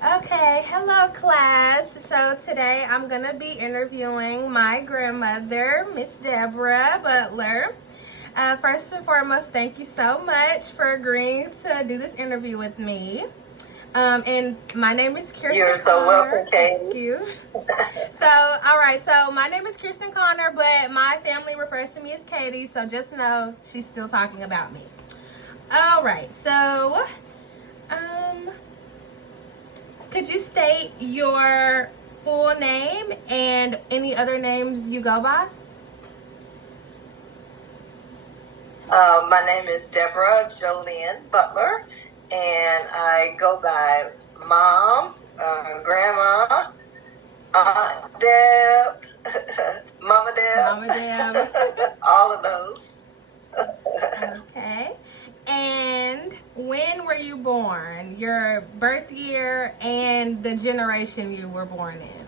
Okay, hello class. So today I'm going to be interviewing my grandmother, Miss Deborah Butler. First and foremost, thank you so much for agreeing to do this interview with me. And my name is Kirsten You're so Connor. welcome, Katie. Thank you. All right. So my name is Kirsten Connor, but my family refers to me as Katie. So just know she's still talking about me. All right. Could you state your full name and any other names you go by? My name is Deborah Jolene Butler, and I go by Mom, Grandma, Aunt Deb, Mama Deb, all of those. Okay. And when were you born? Your birth year and the generation you were born in.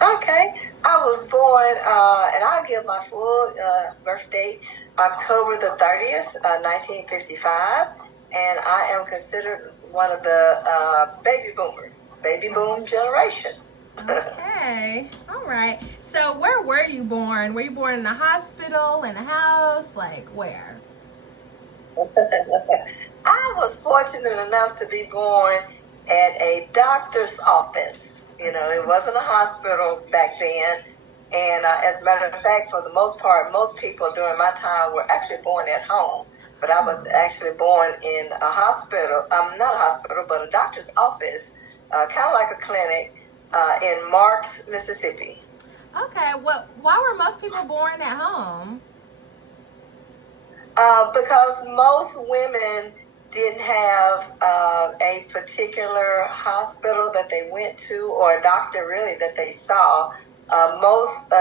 Okay. I was born, and I'll give my full birth date, October the 30th, 1955, and I am considered one of the baby boom generation. Okay. All right. So where were you born? Were you born in a hospital, in a house? Like where? I was fortunate enough to be born at a doctor's office. You know, it wasn't a hospital back then. And as a matter of fact, for the most part, most people during my time were actually born at home. But I was actually born in a hospital, not a hospital, but a doctor's office, kind of like a clinic in Marks, Mississippi. Okay. Well, why were most people born at home? Because most women didn't have a particular hospital that they went to or a doctor really that they saw. Most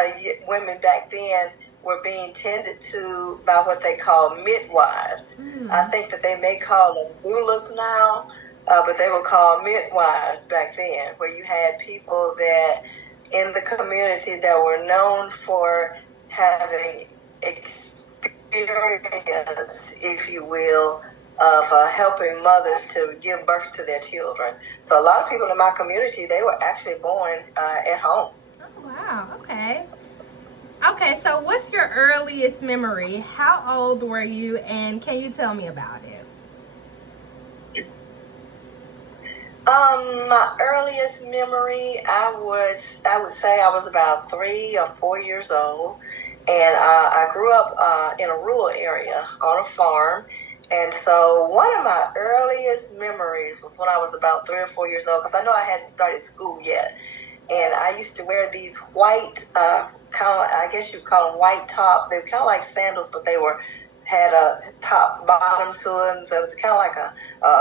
women back then were being tended to by what they call midwives. I think that they may call them doulas now, but they were called midwives back then, where you had people that in the community that were known for having experience, if you will, of helping mothers to give birth to their children. So a lot of people in my community, they were actually born at home. Oh, wow. Okay. Okay, so what's your earliest memory? How old were you, and can you tell me about it? My earliest memory, I would say I was about 3 or 4 years old, and I grew up in a rural area on a farm. And so one of my earliest memories was when I was about 3 or 4 years old, because I know I hadn't started school yet. And I used to wear these white, I guess you'd call them white top. They were kind of like sandals, but they had a top bottom to them. So it was kind of like a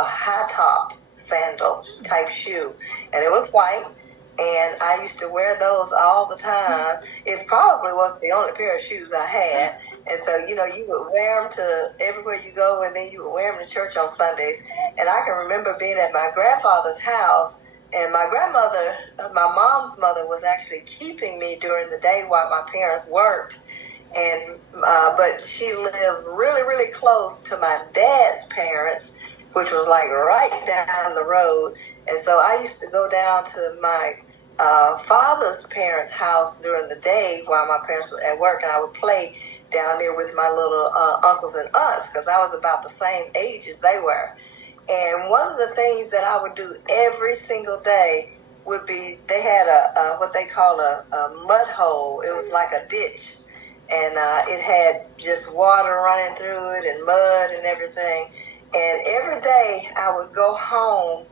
high top sandal type shoe. And it was white. And I used to wear those all the time. It probably was the only pair of shoes I had. And so, you would wear them to everywhere you go, and then you would wear them to church on Sundays. And I can remember being at my grandfather's house, and my grandmother, my mom's mother, was actually keeping me during the day while my parents worked. And but she lived really, really close to my dad's parents, which was like right down the road. And so I used to go down to my father's parents' house during the day while my parents were at work, and I would play down there with my little uncles and aunts, because I was about the same age as they were. And one of the things that I would do every single day would be, they had a what they call a mud hole. It was like a ditch, and it had just water running through it and mud and everything. And every day I would go home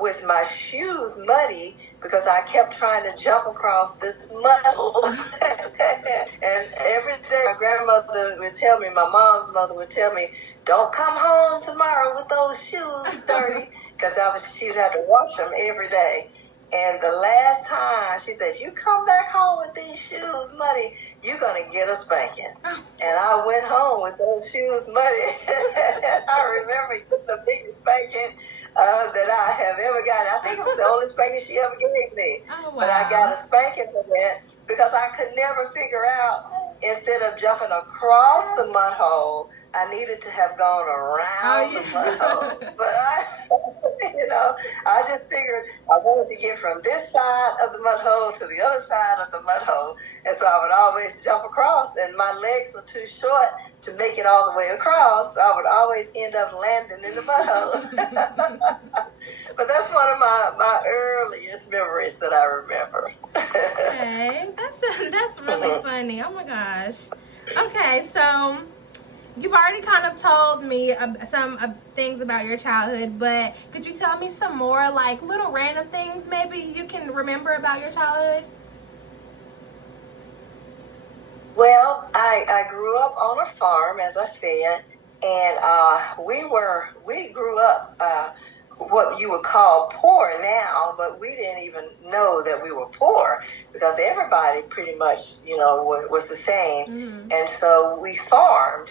with my shoes muddy, because I kept trying to jump across this mud hole. And every day my grandmother would tell me, my mom's mother would tell me, don't come home tomorrow with those shoes dirty, because she would have to wash them every day. And the last time, she said, you come back home with these shoes muddy, you're going to get a spanking. And I went home with those shoes muddy. I remember getting the biggest spanking that I have ever gotten. I think it was the only spanking she ever gave me. Oh, wow. But I got a spanking for that because I could never figure out, instead of jumping across the mud hole, I needed to have gone around the mud hole. Yeah. But I just figured I wanted to get from this side of the mud hole to the other side of the mud hole. And so I would always jump across, and my legs were too short to make it all the way across. So I would always end up landing in the mud hole. But that's one of my earliest memories that I remember. Okay, that's really funny. Oh my gosh. Okay, so you've already kind of told me some things about your childhood, but could you tell me some more, like little random things maybe you can remember about your childhood? Well, I grew up on a farm, as I said, and we grew up what you would call poor now, but we didn't even know that we were poor because everybody pretty much, was the same. Mm-hmm. And so we farmed,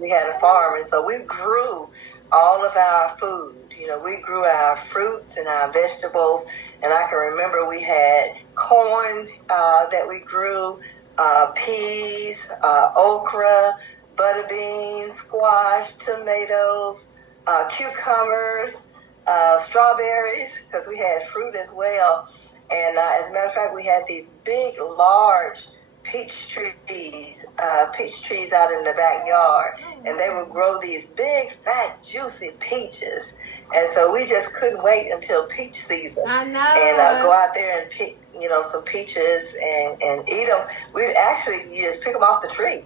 we had a farm, and so we grew all of our food. We grew our fruits and our vegetables, and I can remember we had corn that we grew, peas, okra, butter beans, squash, tomatoes, cucumbers, strawberries, because we had fruit as well. And as a matter of fact, we had these big, large peach trees out in the backyard, and they would grow these big, fat, juicy peaches. And so we just couldn't wait until peach season. I know. And go out there and pick, some peaches and eat them. We'd actually just pick them off the tree.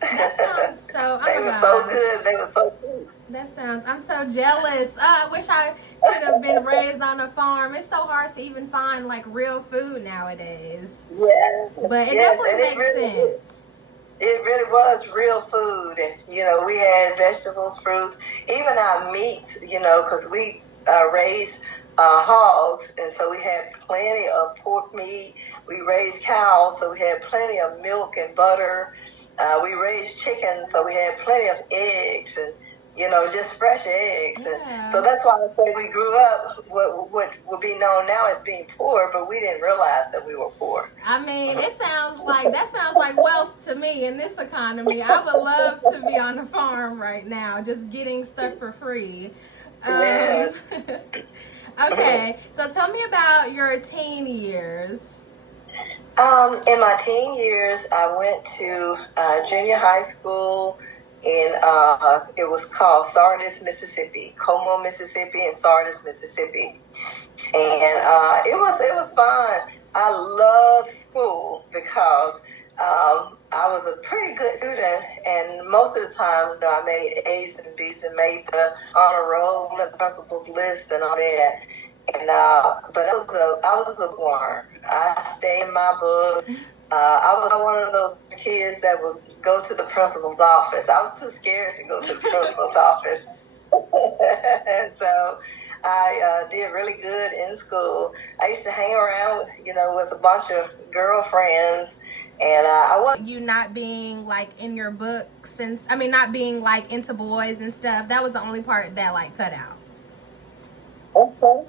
That sounds so. They were so good. They were so cute. I'm so jealous. I wish I could have been raised on a farm. It's so hard to even find like real food nowadays. Yeah. But it definitely makes sense. It really was real food. And, we had vegetables, fruits, even our meats, because we raised hogs. And so we had plenty of pork meat. We raised cows, so we had plenty of milk and butter. We raised chickens, so we had plenty of eggs and, just fresh eggs. Yeah. And so that's why I say we grew up what would be known now as being poor, but we didn't realize that we were poor. I mean, that sounds like wealth to me in this economy. I would love to be on a farm right now, just getting stuff for free. Yes. Okay, so tell me about your teen years. In my teen years, I went to junior high school in, it was called Sardis, Mississippi, Como, Mississippi, and Sardis, Mississippi. And it was fun. I loved school because I was a pretty good student, and most of the times I made A's and B's and made the honor roll and the principal's list and all that. And but I was a worm. I stayed in my book. I was one of those kids that would go to the principal's office. I was too scared to go to the principal's office. And so I did really good in school. I used to hang around, with a bunch of girlfriends. And I was you not being like in your books and not being like into boys and stuff. That was the only part that like cut out. Okay.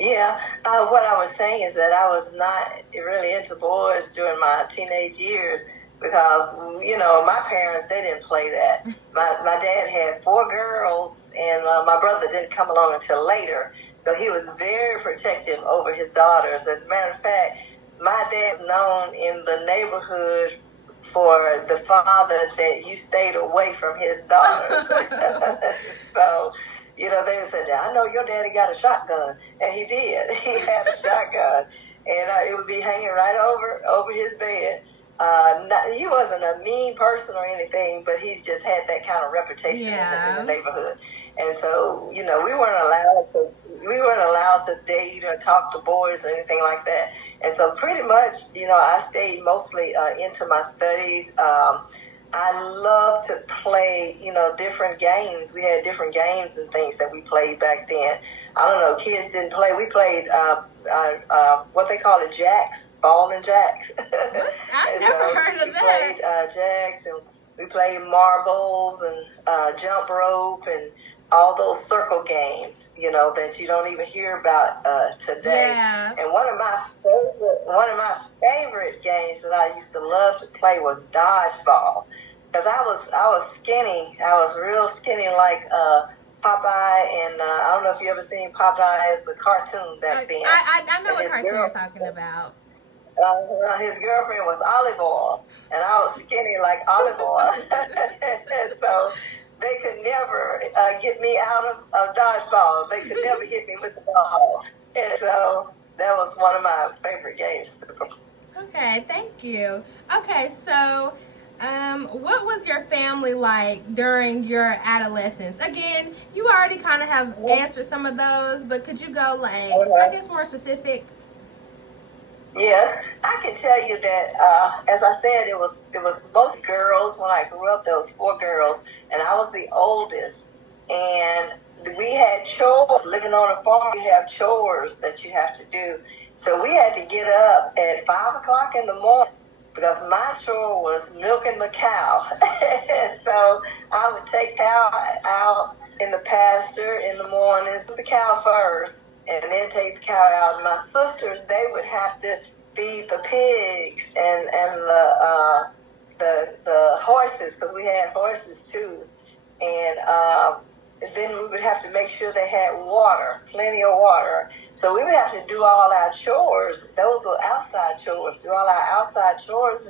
Yeah. What I was saying is that I was not really into boys during my teenage years because, my parents, they didn't play that. My dad had 4 girls, and my brother didn't come along until later. So he was very protective over his daughters. As a matter of fact, my dad was known in the neighborhood for the father that you stayed away from his daughters. So, they would say, I know your daddy got a shotgun. And he did. He had a shotgun. And it would be hanging right over his bed. He wasn't a mean person or anything, but he just had that kind of reputation in the neighborhood. And so, we weren't allowed to date or talk to boys or anything like that. And so pretty much, I stayed mostly into my studies. I love to play, different games. We had different games and things that we played back then. I don't know, kids didn't play. We played what they call it, jacks, ball and jacks. I've never heard of that. We played jacks, and we played marbles and jump rope and all those circle games, that you don't even hear about today. Yeah. And one of my favorite games that I used to love to play was dodgeball. because I was skinny. I was real skinny, like Popeye, and I don't know if you ever seen Popeye as a cartoon back then. I know what cartoon you're talking about. His girlfriend was olive oil, and I was skinny like olive oil. And so they could never get me out of dodgeball. They could never hit me with the ball. And so that was one of my favorite games. Okay, thank you. Okay, so what was your family like during your adolescence? Again, you already kind of have answered some of those, but could you go like, I guess, more specific? Yes, I can tell you that, as I said, it was most girls. When I grew up, there was 4 girls, and I was the oldest. And we had chores. Living on a farm, you have chores that you have to do. So we had to get up at 5 o'clock in the morning because my chore was milking the cow. And so I would take cow out in the pasture in the mornings, the cow first, and then take the cow out. And my sisters, they would have to feed the pigs and the horses, because we had horses too. And then we would have to make sure they had water, plenty of water. So we would have to do all our chores. Those were outside chores. Do all our outside chores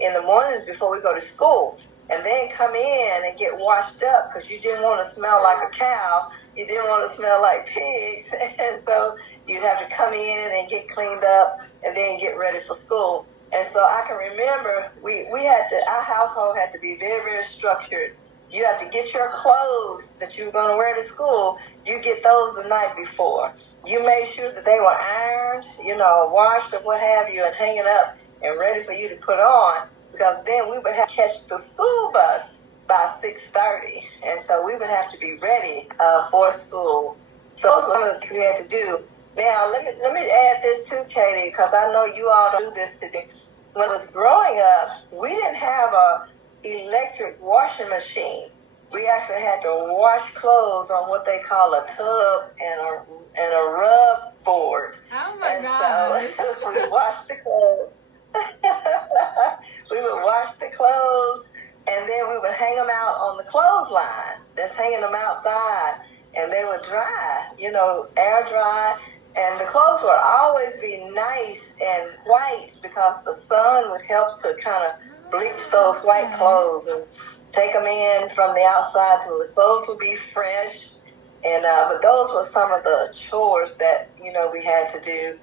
in the mornings before we go to school, and then come in and get washed up because you didn't want to smell like a cow. You didn't want to smell like pigs. And so you'd have to come in and get cleaned up and then get ready for school. And so I can remember we had to, our household had to be very, very structured. You have to get your clothes that you're going to wear to school. You get those the night before. You made sure that they were ironed, washed or what have you, and hanging up and ready for you to put on, because then we would have to catch the school bus by 6:30, and so we would have to be ready for school. So those were the things we had to do. Now let me add this too, Katie, because I know you all don't do this today. When I was growing up, we didn't have a electric washing machine. We actually had to wash clothes on what they call a tub and a rub board. Oh my gosh! So we would wash the clothes. We would wash the clothes, and then we would hang them out on the clothesline that's hanging them outside, and they would dry, air dry. And the clothes would always be nice and white because the sun would help to kind of bleach those white clothes and take them in from the outside so the clothes would be fresh. And but those were some of the chores that we had to do.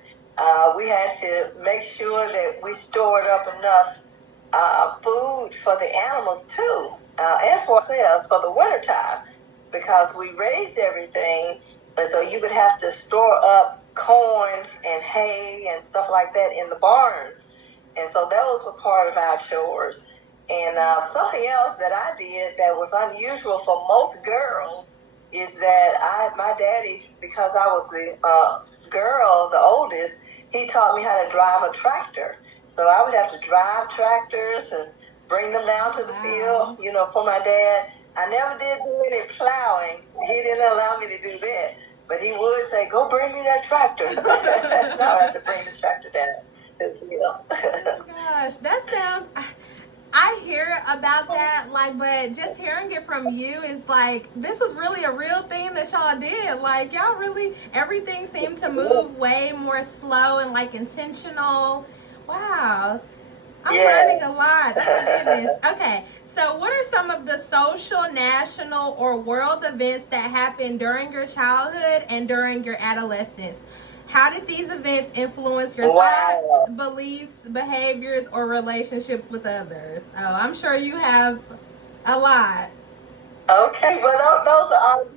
We had to make sure that we stored up enough food for the animals too, and for ourselves for the wintertime, because we raised everything, and so you would have to store up corn and hay and stuff like that in the barns. And so those were part of our chores. And something else that I did that was unusual for most girls is that my daddy, because I was the girl, the oldest, he taught me how to drive a tractor. So I would have to drive tractors and bring them down to the field, for my dad. I never did do any plowing. He didn't allow me to do that. But he would say, go bring me that tractor. So I had to bring the tractor down to the field. Oh my gosh, that sounds... I hear about that, but just hearing it from you is this is really a real thing that y'all did. Y'all really, everything seemed to move way more slow and intentional. Wow. I'm learning a lot. Oh my goodness. Okay, so what are some of the social, national, or world events that happened during your childhood and during your adolescence? How did these events influence your thoughts, beliefs, behaviors, or relationships with others? Oh, I'm sure you have a lot. Okay, well, those are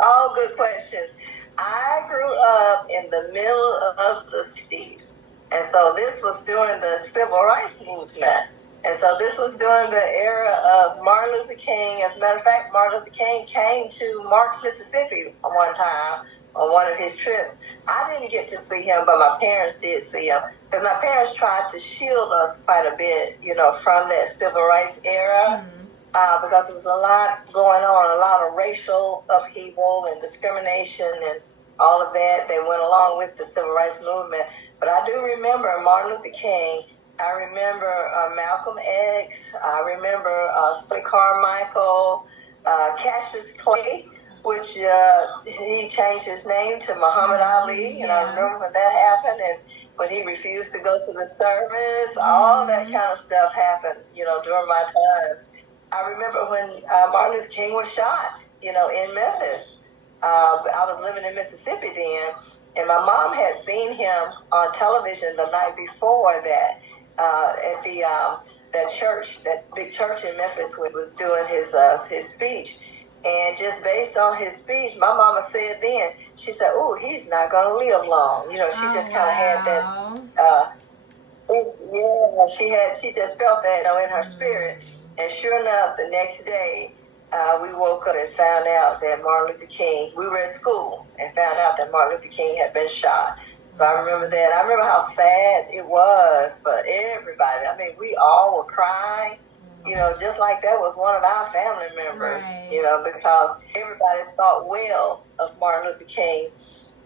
all good questions. I grew up in the middle of the 60s, and so this was during the Civil Rights Movement. And so this was during the era of Martin Luther King. As a matter of fact, Martin Luther King came to Marks, Mississippi one time on one of his trips. I didn't get to see him, but my parents did see him, because my parents tried to shield us quite a bit, from that civil rights era, because there was a lot going on, a lot of racial upheaval and discrimination and all of that went along with the civil rights movement. But I do remember Martin Luther King I remember Malcolm X. I remember Stanley Carmichael, Cassius Clay, which he changed his name to Muhammad Ali, and I remember when that happened, and when he refused to go to the service, all that kind of stuff happened, during my time. I remember when Martin Luther King was shot, in Memphis. I was living in Mississippi then, and my mom had seen him on television the night before that at that church, that big church in Memphis, where he was doing his speech. And just based on his speech, my mama said then, she said, "Oh, he's not going to live long." She just kind of had that. She just felt that, in her spirit. And sure enough, the next day, we woke up and found out that Martin Luther King, we were at school and found out that Martin Luther King had been shot. So I remember that. I remember how sad it was for everybody. I mean, we all were crying, just like that was one of our family members, because everybody thought well of Martin Luther King.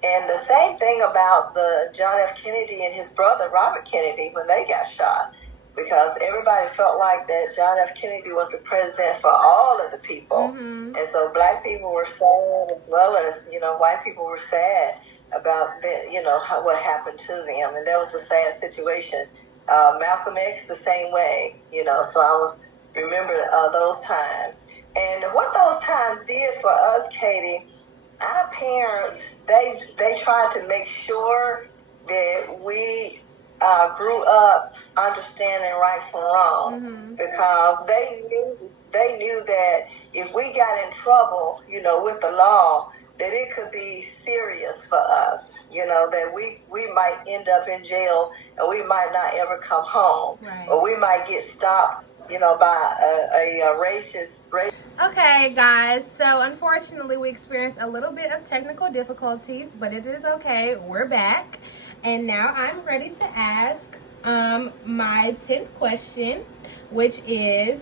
And the same thing about the John F. Kennedy and his brother, Robert Kennedy, when they got shot. Because everybody felt like that John F. Kennedy was the president for all of the people. Mm-hmm. And so black people were sad as well as, white people were sad about that, what happened to them. And that was a sad situation. Malcolm X the same way, so I remember those times. And what those times did for us, Katie, our parents, they tried to make sure that we grew up understanding right from wrong, because they knew that if we got in trouble, with the law, that it could be serious for us, that we might end up in jail and we might not ever come home, right. Or we might get stopped, by a racist. Okay, guys, so unfortunately we experienced a little bit of technical difficulties, but it is okay. We're back, and now I'm ready to ask my 10th question, which is,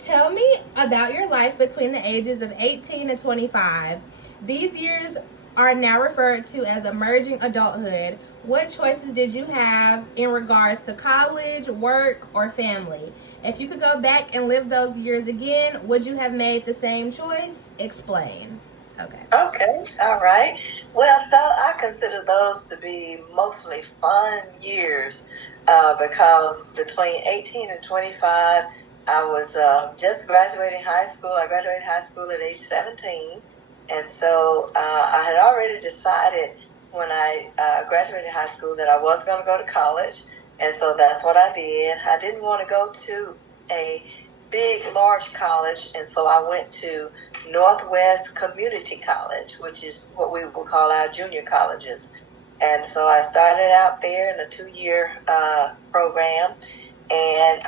tell me about your life between the ages of 18 and 25. These years are now referred to as emerging adulthood. What choices did you have in regards to college, work, or family? If you could go back and live those years again, would you have made the same choice? Explain. Okay, all right. Well, I consider those to be mostly fun years because between 18 and 25, I was just graduating high school. I graduated high school at age 17. And so I had already decided when I graduated high school that I was going to go to college. And so that's what I did. I didn't want to go to a big, large college. And so I went to Northwest Community College, which is what we will call our junior colleges. And so I started out there in a 2-year program. And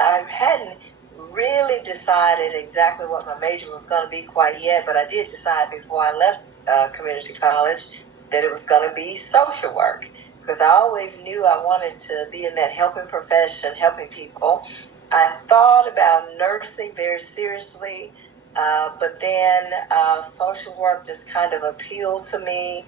I hadn't really decided exactly what my major was going to be quite yet, but I did decide before I left community college that it was going to be social work, because I always knew I wanted to be in that helping profession, helping people. I thought about nursing very seriously, but then social work just kind of appealed to me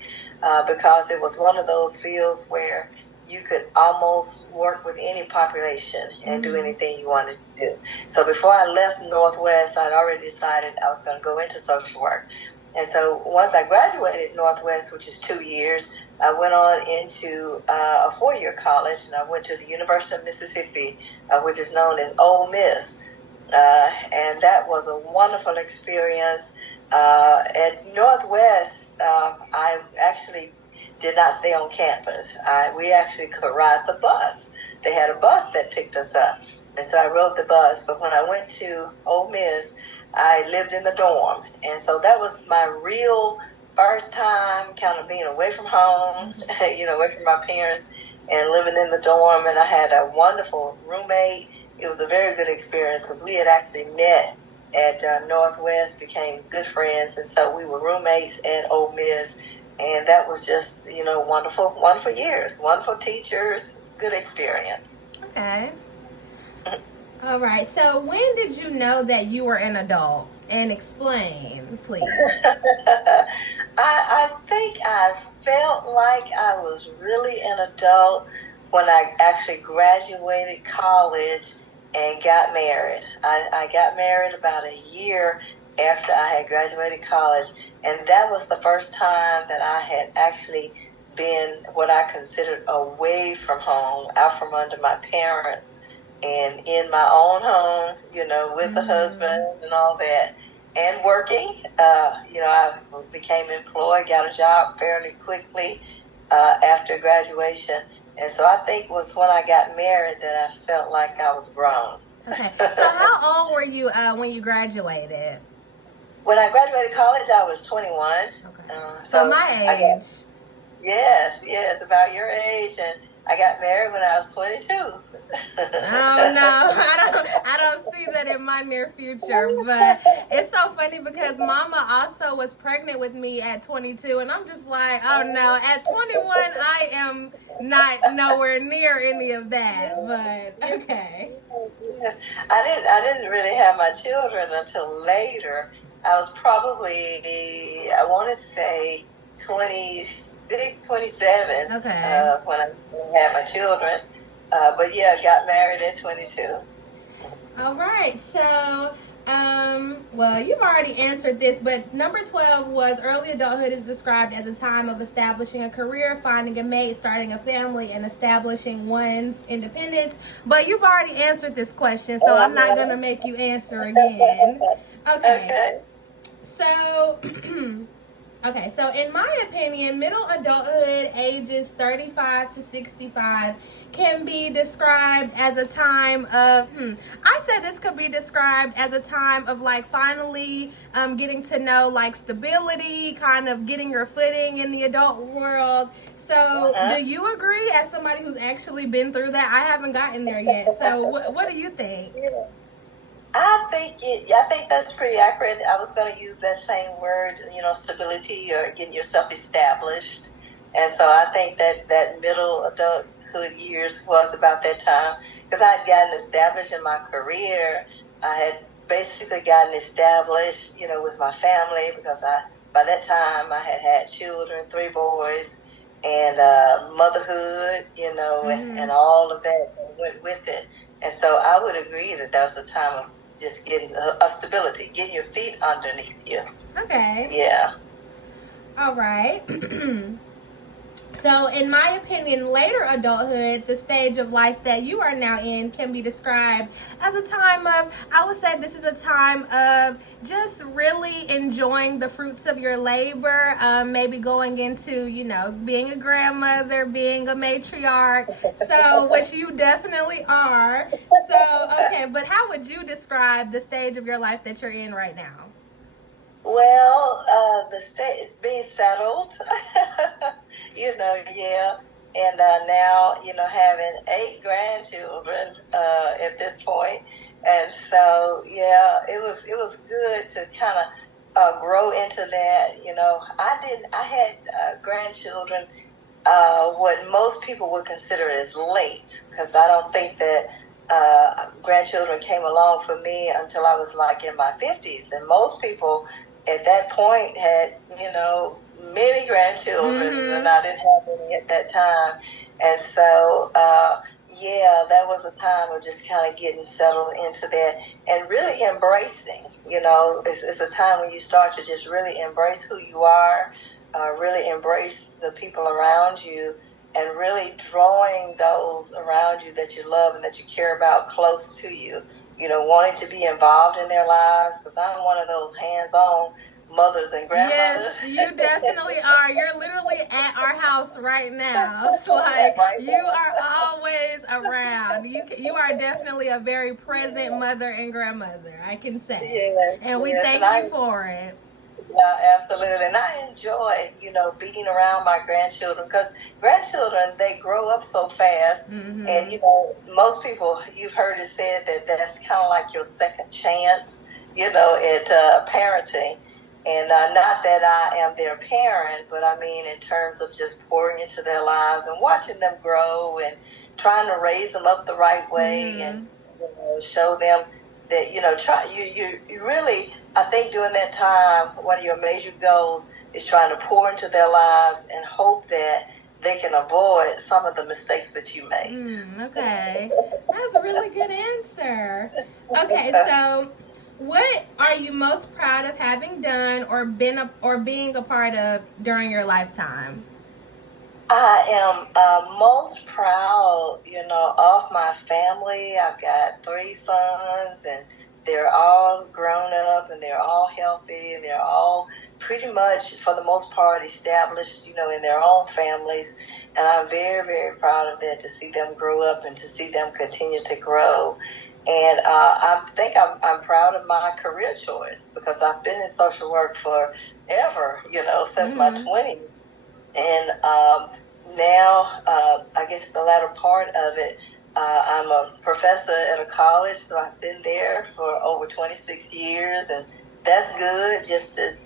because it was one of those fields where you could almost work with any population and do anything you wanted to do. So before I left Northwest, I'd already decided I was going to go into social work. And so once I graduated Northwest, which is 2 years, I went on into a 4-year college, and I went to the University of Mississippi, which is known as Ole Miss. And that was a wonderful experience. At Northwest, I actually did not stay on campus. We actually could ride the bus. They had a bus that picked us up. And so I rode the bus. But when I went to Ole Miss, I lived in the dorm. And so that was my real first time kind of being away from home, away from my parents and living in the dorm. And I had a wonderful roommate. It was a very good experience because we had actually met at Northwest, became good friends. And so we were roommates at Ole Miss. And that was just, wonderful, wonderful years, wonderful teachers, good experience. Okay. All right. So when did you know that you were an adult? And explain, please. I think I felt like I was really an adult when I actually graduated college and got married. I got married about a year after I had graduated college, and that was the first time that I had actually been what I considered away from home, out from under my parents, and in my own home, with a husband and all that, and working. I became employed, got a job fairly quickly after graduation. And so I think it was when I got married that I felt like I was grown. Okay. So how old were you when you graduated? When I graduated college, I was 21. Okay. So my age. Yes, about your age. And I got married when I was 22. Oh no, I don't see that in my near future. But it's so funny because Mama also was pregnant with me at 22, and I'm just like, oh no, at 21 I am not nowhere near any of that. But okay. Yes, I didn't really have my children until later. I was probably, I want to say 26, 27 when I had my children. But yeah, I got married at 22. All right. So, well, you've already answered this, but number 12 was early adulthood is described as a time of establishing a career, finding a mate, starting a family, and establishing one's independence. But you've already answered this question, so I'm not going to make you answer again. Okay. So, so in my opinion, middle adulthood, ages 35 to 65, can be described as a time of, I said this could be described as a time of like finally getting to know like stability, kind of getting your footing in the adult world. So do you agree, as somebody who's actually been through that? I haven't gotten there yet. So what do you think? I think that's pretty accurate. I was going to use that same word, stability or getting yourself established. And so I think that middle adulthood years was about that time, because I had gotten established in my career. I had basically gotten established, with my family, because by that time I had children, 3 boys, and motherhood, and all of that went with it. And so I would agree that was a time of just getting of stability, getting your feet underneath you. Okay. Yeah. All right. So, in my opinion, later adulthood, the stage of life that you are now in, can be described as a time of, I would say this is a time of just really enjoying the fruits of your labor, maybe going into, being a grandmother, being a matriarch, so, which you definitely are. So, okay, but how would you describe the stage of your life that you're in right now? Well, the state is being settled, and now, having 8 grandchildren at this point, and so it was good to kind of grow into that. I had grandchildren, what most people would consider as late, because I don't think that grandchildren came along for me until I was like in my 50s, and most people at that point had, many grandchildren, and I didn't have any at that time. And so, that was a time of just kind of getting settled into that and really embracing, it's a time when you start to just really embrace who you are, really embrace the people around you, and really drawing those around you that you love and that you care about close to you. Wanting to be involved in their lives, because I'm one of those hands-on mothers and grandmothers. Yes, you definitely are. You're literally at our house right now. It's like you are always around. You are definitely a very present mother and grandmother, I can say. Yes, and we thank you for it. Yeah, absolutely. And I enjoy, being around my grandchildren, because grandchildren, they grow up so fast. And, most people, you've heard it said that that's kind of like your second chance, at parenting. And not that I am their parent, but I mean in terms of just pouring into their lives and watching them grow and trying to raise them up the right way and show them that, you really, I think during that time, one of your major goals is trying to pour into their lives and hope that they can avoid some of the mistakes that you made. Okay. That's a really good answer. Okay, so what are you most proud of having done or being a part of during your lifetime? I am most proud, of my family. I've got 3 sons, and they're all grown up, and they're all healthy, and they're all pretty much, for the most part, established, in their own families. And I'm very, very proud of that, to see them grow up and to see them continue to grow. And I think I'm proud of my career choice, because I've been in social work forever, since my 20s. And now, I guess the latter part of it, I'm a professor at a college, so I've been there for over 26 years, and that's good, just to,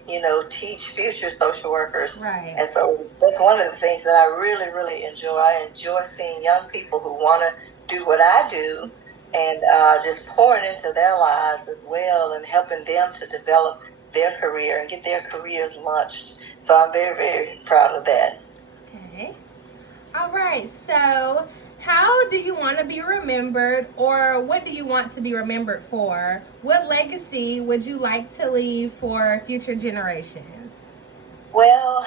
teach future social workers. Right. And so that's one of the things that I really, really enjoy. I enjoy seeing young people who want to do what I do, and just pouring into their lives as well, and helping them to develop their career and get their careers launched. So I'm very, very proud of that. Okay. All right. So, how do you want to be remembered, or what do you want to be remembered for? What legacy would you like to leave for future generations? Well,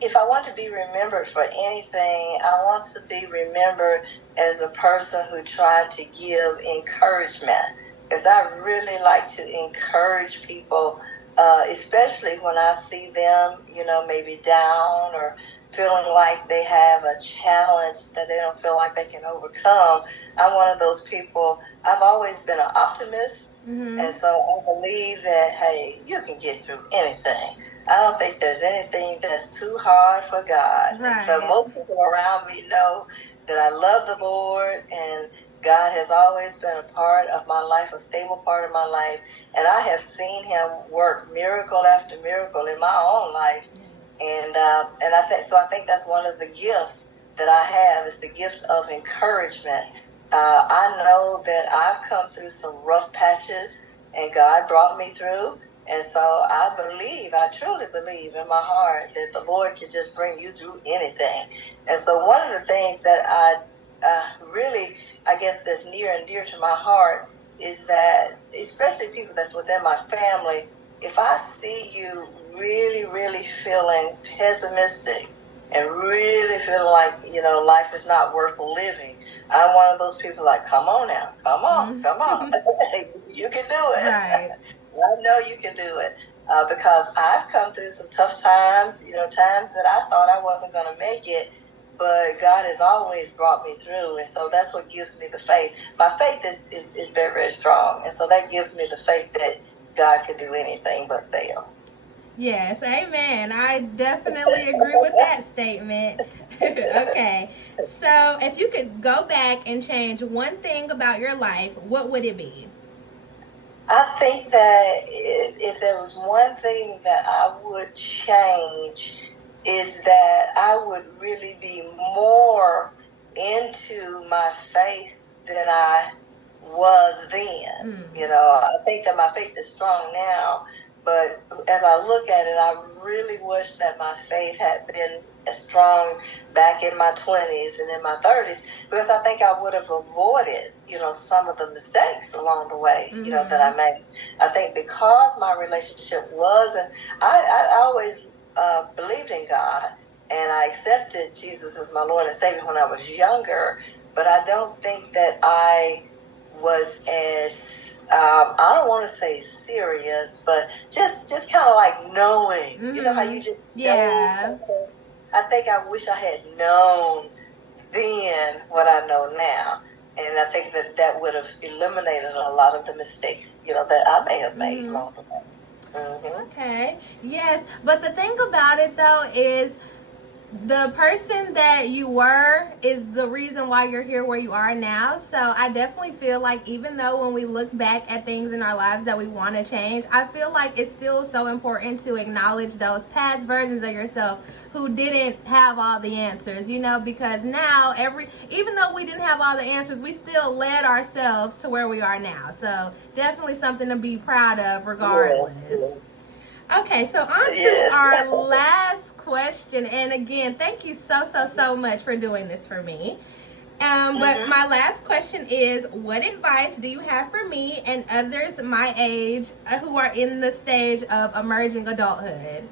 if I want to be remembered for anything, I want to be remembered as a person who tried to give encouragement, because I really like to encourage people, especially when I see them, maybe down or feeling like they have a challenge that they don't feel like they can overcome. I'm one of those people. I've always been an optimist, and so I believe that, hey, you can get through anything. I don't think there's anything that's too hard for God. Right. So most people around me know that I love the Lord, and God has always been a part of my life, a stable part of my life, and I have seen Him work miracle after miracle in my own life. And I think that's one of the gifts that I have, is the gift of encouragement. I know that I've come through some rough patches, and God brought me through. And so I truly believe in my heart that the Lord can just bring you through anything. And so one of the things that I really, I guess, that's near and dear to my heart is that, especially people that's within my family, if I see you really, really feeling pessimistic and really feeling like, life is not worth living, I'm one of those people like, come on now, come on. You can do it. Right. I know you can do it, because I've come through some tough times, times that I thought I wasn't going to make it, but God has always brought me through, and so that's what gives me the faith. My faith is very, very strong, and so that gives me the faith that God can do anything but fail. Yes, amen. I definitely agree with that statement. Okay, so if you could go back and change one thing about your life, what would it be? I think that if there was one thing that I would change, is that I would really be more into my faith than I was then. I think that my faith is strong now, but as I look at it, I really wish that my faith had been as strong back in my 20s and in my 30s, because I think I would have avoided, some of the mistakes along the way, that I made. I think because my relationship wasn't, I always believed in God, and I accepted Jesus as my Lord and Savior when I was younger, but I don't think that I was as, I don't want to say serious, but just kind of like knowing, how you just know something. I think I wish I had known then what I know now. And I think that would have eliminated a lot of the mistakes, that I may have made along the way. Okay. Yes. But the thing about it, though, is the person that you were is the reason why you're here where you are now. So I definitely feel like, even though when we look back at things in our lives that we want to change, I feel like it's still so important to acknowledge those past versions of yourself who didn't have all the answers, because now even though we didn't have all the answers, we still led ourselves to where we are now. So definitely something to be proud of regardless. Yes. Okay, so on to our last question. And again, thank you so much for doing this for me. But my last question is, what advice do you have for me and others my age who are in the stage of emerging adulthood?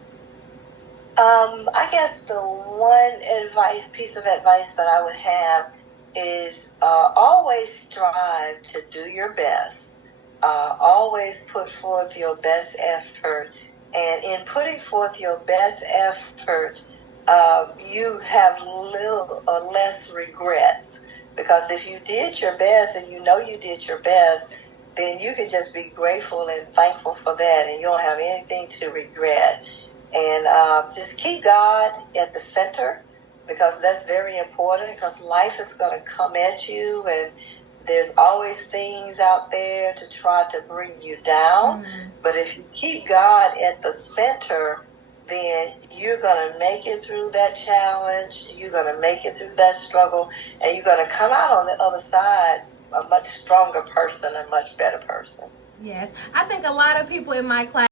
I guess the one piece of advice that I would have is always strive to do your best. Always put forth your best effort. And in putting forth your best effort, you have little or less regrets. Because if you did your best and you know you did your best, then you can just be grateful and thankful for that, and you don't have anything to regret. And just keep God at the center, because that's very important, because life is going to come at you, and there's always things out there to try to bring you down. But if you keep God at the center, then you're going to make it through that challenge, you're going to make it through that struggle, and you're going to come out on the other side a much stronger person, a much better person. Yes, I think a lot of people in my class